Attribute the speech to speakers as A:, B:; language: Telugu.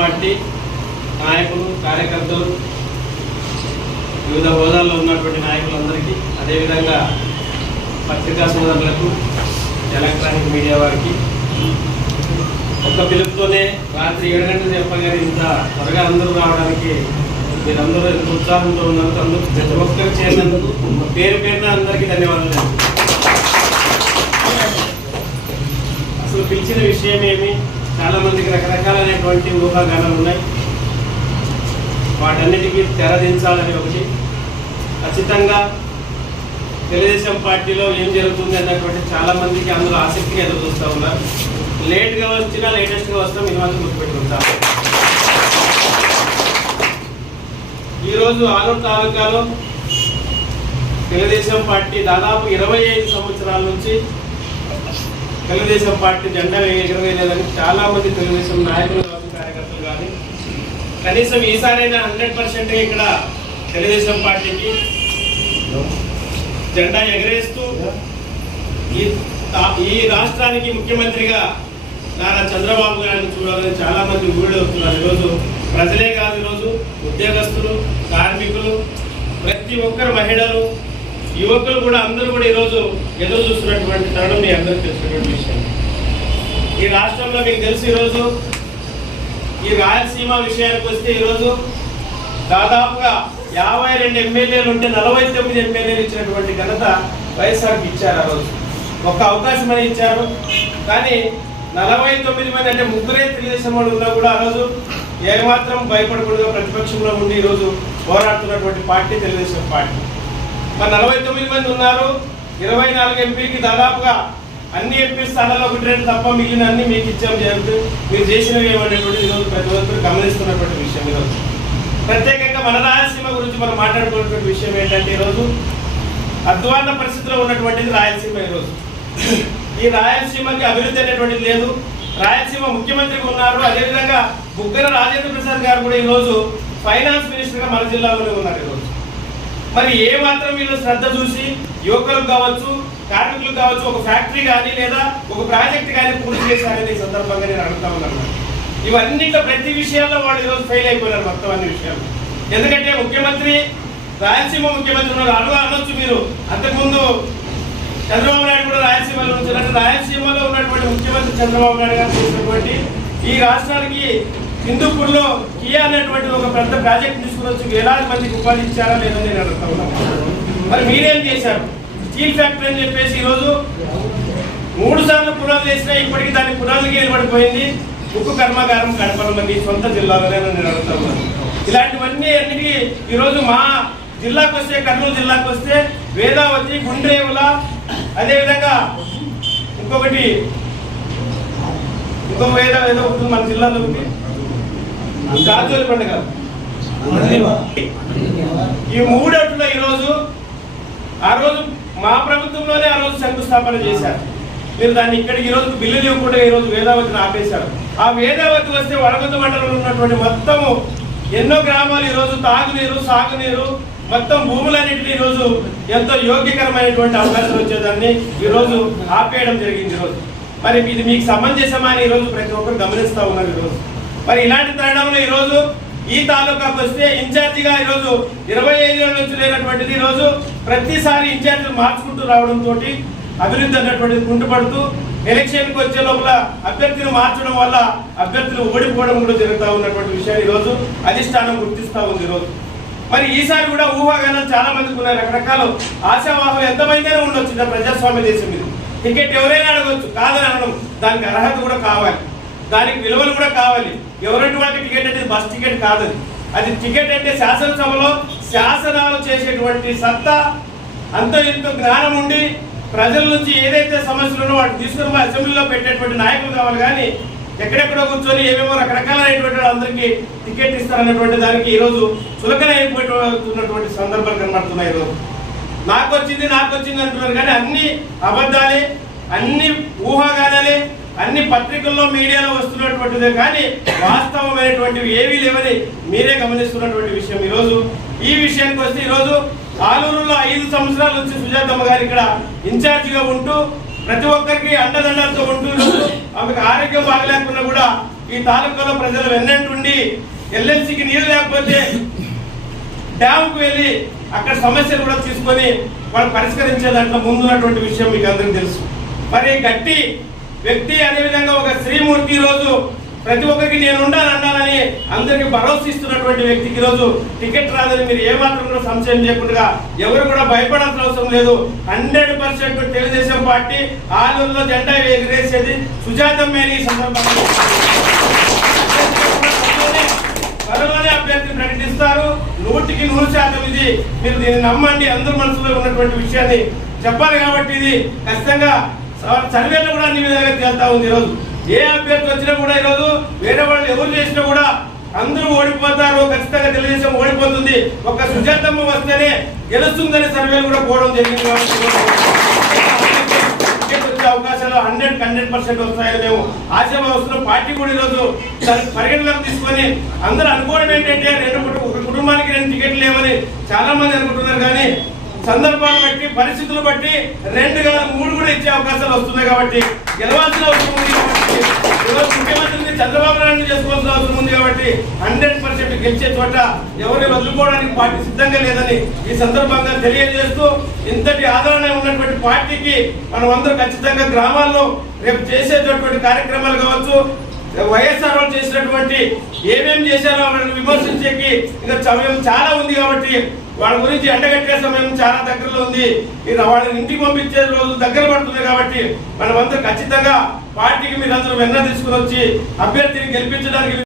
A: పార్టీ నాయకులు కార్యకర్తలు వివిధ హోదాల్లో ఉన్నటువంటి నాయకులందరికీ అదేవిధంగా పత్రికా సోదరులకు ఎలక్ట్రానిక్ మీడియా వారికి ఒక్క పిలుపుతోనే రాత్రి ఏడు గంటలు చెప్పగానే ఇంత త్వరగా అందరూ రావడానికి మీరందరూ ఎంత ఉత్సాహంతో ఉన్నందుకు అందరూ ప్రతి ఒక్కరు చేరినందుకు పేరు పేరున అందరికీ ధన్యవాదాలు అసలు పిలిచిన విషయం ఏమి? చాలా మందికి రకరకాలైనటువంటి ఊహాగానాలు ఉన్నాయి. వాటన్నిటికీ తెరదించాలని ఒకటి. ఖచ్చితంగా తెలుగుదేశం పార్టీలో ఏం జరుగుతుంది అన్నటువంటి చాలా మందికి అందులో ఆసక్తిగా ఎదురు చూస్తూ ఉన్నారు. లేట్గా వచ్చినా లేటెస్ట్గా వస్తాం ఇది మాత్రం గుర్తుపెట్టుకుంటాం ఈరోజు ఆలూరు తాలూకాలో తెలుగుదేశం పార్టీ దాదాపు ఇరవై ఐదు సంవత్సరాల నుంచి తెలుగుదేశం పార్టీ జెండా ఎగరవేయలేదని చాలా మంది తెలుగుదేశం నాయకులు కానీ కార్యకర్తలు కానీ కనీసం ఈసారైనా హండ్రెడ్ పర్సెంట్ ఇక్కడ తెలుగుదేశం పార్టీకి జెండా ఎగరేస్తూ ఈ ఈ రాష్ట్రానికి ముఖ్యమంత్రిగా నారా చంద్రబాబు గారిని చూడాలని చాలా మంది ఊళ్ళో వస్తున్నారు. ఈరోజు ప్రజలే కాదు ఈరోజు ఉద్యోగస్తులు కార్మికులు ప్రతి ఒక్కరు మహిళలు యువకులు కూడా అందరూ కూడా ఈరోజు ఎదురు చూస్తున్నటువంటి తరుణం మీ అందరికీ తెలిసినటువంటి విషయం. ఈ రాష్ట్రంలో మీకు తెలుసు ఈరోజు ఈ రాయలసీమ విషయానికి వస్తే ఈరోజు దాదాపుగా యాభై రెండు ఎమ్మెల్యేలు ఉంటే నలభై తొమ్మిది ఎమ్మెల్యేలు ఇచ్చినటువంటి ఘనత వైఎస్ఆర్కి ఇచ్చారు ఆ రోజు. ఒక్క అవకాశం అని ఇచ్చారు. కానీ నలభై తొమ్మిది మంది అంటే ముగ్గురే తెలుగుదేశం వాళ్ళు ఉన్నా కూడా ఆ రోజు ఏమాత్రం భయపడకూడదు ప్రతిపక్షంలో ఉండి ఈరోజు పోరాడుతున్నటువంటి పార్టీ తెలుగుదేశం పార్టీ. మరి నలభై తొమ్మిది మంది ఉన్నారు. ఇరవై నాలుగు ఎంపీకి దాదాపుగా అన్ని ఎంపీ స్థానాల్లో ఒకటి రెండు తప్ప మిగిలిన అన్ని మీకు ఇచ్చాం జరుగుతూ మీరు చేసినవి ఏమనేటువంటి ఈరోజు ప్రతి ఒక్కరు గమనిస్తున్నటువంటి విషయం ఈరోజు. ప్రత్యేకంగా మన రాయలసీమ గురించి మనం మాట్లాడుకున్నటువంటి విషయం ఏంటంటే ఈరోజు అధ్వాన్న పరిస్థితిలో ఉన్నటువంటిది రాయలసీమ ఈరోజు. ఈ రాయలసీమకి అభివృద్ధి అనేటువంటిది లేదు. రాయలసీమ ముఖ్యమంత్రిగా ఉన్నారు. అదేవిధంగా బుగ్గన రాజేంద్ర ప్రసాద్ గారు కూడా ఈరోజు ఫైనాన్స్ మినిస్టర్గా మన జిల్లాలోనే ఉన్నారు ఈరోజు. మరి ఏ మాత్రం వీళ్ళు శ్రద్ధ చూసి యువకులకు కావచ్చు కార్మికులకు కావచ్చు ఒక ఫ్యాక్టరీ కానీ లేదా ఒక ప్రాజెక్ట్ కానీ పూర్తి చేశారనే ఈ సందర్భంగా నేను అడుగుతా ఉన్నాను. ఇవన్నిట్లో ప్రతి విషయాల్లో వాళ్ళు ఈరోజు ఫెయిల్ అయిపోయినారు మొత్తం అన్ని విషయాలు. ఎందుకంటే ముఖ్యమంత్రి రాయలసీమ ముఖ్యమంత్రి ఉన్నారు. అడుగు అనొచ్చు మీరు. అంతకుముందు చంద్రబాబు నాయుడు కూడా రాయలసీమలో ఉంచారు. రాయలసీమలో ఉన్నటువంటి ముఖ్యమంత్రి చంద్రబాబు నాయుడు గారు చేసినటువంటి ఈ రాష్ట్రానికి హిందూపూర్లో కియా అనేటువంటి ఒక పెద్ద ప్రాజెక్ట్ తీసుకుని వచ్చి వేలాది మందికి ఉపాధి ఇచ్చారా లేదని నేను అడుగుతా ఉన్నాను మరి మీరేం చేశారు? స్టీల్ ఫ్యాక్టరీ అని చెప్పేసి ఈరోజు మూడు సార్లు పునాదులు వేసినా ఇప్పటికీ దాని పునాదులకి నిలబడిపోయింది. ఉక్కు కర్మాగారం కడపడం మీ సొంత జిల్లాలోనే నేను అడుగుతా ఉన్నాను ఇలాంటివన్నీ అన్నిటికీ ఈరోజు మా జిల్లాకు వస్తే కర్నూలు జిల్లాకు వస్తే వేదావతి గుండ్రేవుల అదేవిధంగా ఇంకొకటి ఇంకొక వేద ఏదో ఉంటుంది మన జిల్లాలో ఉంది. గాజుల పండుగ. ఈ మూడట్లో ఈరోజు ఆ రోజు మా ప్రభుత్వంలోనే ఆ రోజు శంకుస్థాపన చేశారు. మీరు దాన్ని ఇక్కడికి ఈరోజు బిల్లు బిల్లులు ఇవ్వకుండా ఈరోజు వేదావతిని ఆపేశారు. ఆ వేదావతి వస్తే వడగొద్దు మండలంలో ఉన్నటువంటి మొత్తము ఎన్నో గ్రామాలు ఈరోజు తాగునీరు సాగునీరు మొత్తం భూములన్నింటినీ ఈరోజు ఎంతో యోగ్యకరమైనటువంటి అవకాశం వచ్చేదాన్ని ఈరోజు ఆపేయడం జరిగింది ఈరోజు. రోజు మరి ఇది మీకు సమంజసమా అని ఈ రోజు ప్రతి ఒక్కరు గమనిస్తూ ఉన్నారు ఈ రోజు మరి ఇలాంటి తరుణంలో ఈరోజు ఈ తాలూకాకు వస్తే ఇన్ఛార్జిగా ఈరోజు ఇరవై ఐదు నుంచి లేనటువంటిది ఈరోజు ప్రతిసారి ఇన్ఛార్జీలు మార్చుకుంటూ రావడంతో అభివృద్ధి అన్నటువంటిది కుంటుపడుతూ ఎలక్షన్కి వచ్చే లోపల అభ్యర్థిని మార్చడం వల్ల అభ్యర్థులు ఓడిపోవడం కూడా జరుగుతూ ఉన్నటువంటి విషయాన్ని ఈరోజు అధిష్టానం గుర్తిస్తూ ఉంది ఈరోజు. మరి ఈసారి కూడా ఊహాగానాలు చాలా మందికి ఉన్నాయి. రకరకాల ఆశావాహం ఎంతమందినే ఉండొచ్చు. ప్రజాస్వామ్య దేశం మీద టికెట్ ఎవరైనా అడగవచ్చు కాదని అనడం దానికి అర్హత కూడా కావాలి. దానికి విలువలు కూడా కావాలి. ఎవరంటి వాళ్ళకి టికెట్ అంటే బస్ టికెట్ కాదు అది. టికెట్ అంటే శాసనసభలో శాసనాలు చేసేటువంటి సత్తా అంత ఇంత జ్ఞానం ఉండి ప్రజల నుంచి ఏదైతే సమస్యలు ఉన్నో వాటిని తీసుకుని అసెంబ్లీలో పెట్టేటువంటి నాయకులు కావాలి. కానీ ఎక్కడెక్కడో కూర్చొని ఏమేమో రకరకాలైనటువంటి అందరికీ టికెట్ ఇస్తారనేటువంటి దానికి ఈరోజు చులకన అయిపోతున్నటువంటి సందర్భాలు కనబడుతున్నాయి ఈరోజు. నాకు వచ్చింది నాకు వచ్చింది అంటున్నారు. కానీ అన్ని అబద్ధాలే అన్ని ఊహాగానాలే అన్ని పత్రికల్లో మీడియాలో వస్తున్నటువంటిదే కానీ వాస్తవమైనటువంటివి ఏవీ లేవని మీరే గమనిస్తున్నటువంటి విషయం ఈరోజు. ఈ విషయానికి వస్తే ఈరోజు ఆలూరులో ఐదు సంవత్సరాల నుంచి సుజాతమ్మ గారు ఇక్కడ ఇన్ఛార్జిగా ఉంటూ ప్రతి ఒక్కరికి అండదండలతో ఉంటూ ఆమెకు ఆరోగ్యం బాగలేకుండా కూడా ఈ తాలూకాలో ప్రజలు వెన్నంటుండి ఎల్ఎల్సీకి నీళ్ళు లేకపోతే డ్యామ్కు వెళ్ళి అక్కడ సమస్యలు కూడా తీసుకొని వాళ్ళు పరిష్కరించే దాంట్లో ముందున్నటువంటి విషయం మీకు అందరికీ తెలుసు. మరి గట్టి వ్యక్తి అదేవిధంగా ఒక శ్రీమూర్తి ఈరోజు రోజు ప్రతి ఒక్కరికి నేను ఉండాలని అందరికి భరోసా ఇస్తున్నటువంటి వ్యక్తికి ఈరోజు రోజు టికెట్ రాదని మీరు ఏమాత్రం కూడా సంశయం చేయకుండా ఎవరు కూడా భయపడాల్సిన అవసరం లేదు. హండ్రెడ్ పర్సెంట్ తెలుగుదేశం పార్టీ ఆలూరులో జెండా ఎగిరేసేది సుజాతం మేని ఈ సందర్భంలో త్వరలోనే అభ్యర్థి ప్రకటిస్తారు. నూటికి నూరు శాతం ఇది. మీరు దీన్ని నమ్మండి. అందరి మనసులో ఉన్నటువంటి విషయాన్ని చెప్పాలి కాబట్టి ఇది ఖచ్చితంగా సర్వేలో కూడా అన్ని విధాలుగా తేలుతా ఉంది ఈరోజు. ఏ అభ్యర్థి వచ్చినా కూడా ఈరోజు వేరే వాళ్ళు ఎవరు చేసినా కూడా అందరూ ఓడిపోతారు. ఖచ్చితంగా తెలుగుదేశం ఓడిపోతుంది. ఒక సుజాతమ్మ వస్తేనే గెలుస్తుందనే సర్వేలు కూడా పోవడం జరిగింది వచ్చే అవకాశాలు హండ్రెడ్ హండ్రెడ్ పర్సెంట్ వస్తాయని మేము ఆశాభావం పార్టీ కూడా ఈరోజు పరిగణలోకి తీసుకొని అందరూ అనుకోవడం ఏంటంటే రెండు ఒక కుటుంబానికి రెండు టికెట్లు లేవని చాలా మంది అనుకుంటున్నారు. కానీ సందర్భాన్ని బట్టి పరిస్థితులు బట్టి రెండు కాదు మూడు కూడా ఇచ్చే అవకాశాలు వస్తున్నాయి కాబట్టి గెలవాల్సిన అవసరం ఉంది కాబట్టి ఈరోజు ముఖ్యమంత్రిని చంద్రబాబు నాయుడు చేసుకోవాల్సిన అవసరం ఉంది కాబట్టి హండ్రెడ్ పర్సెంట్ గెలిచే చోట ఎవరిని వదులుకోవడానికి పార్టీ సిద్ధంగా లేదని ఈ సందర్భంగా తెలియజేస్తూ ఇంతటి ఆదరణ ఉన్నటువంటి పార్టీకి మనం అందరూ ఖచ్చితంగా గ్రామాల్లో రేపు చేసేటటువంటి కార్యక్రమాలు కావచ్చు వైఎస్ఆర్ వాళ్ళు చేసినటువంటి ఏమేమి చేశారో వాళ్ళని విమర్శించేకి ఇంకా సమయం చాలా ఉంది కాబట్టి వాళ్ళ గురించి ఎండగట్టే సమయం చాలా దగ్గరలో ఉంది. ఇక వాళ్ళని ఇంటికి పంపించే రోజు దగ్గర పడుతుంది కాబట్టి మనమంతా ఖచ్చితంగా పార్టీకి మీరు అందరూ వెన్న తీసుకుని వచ్చి అభ్యర్థిని గెలిపించడానికి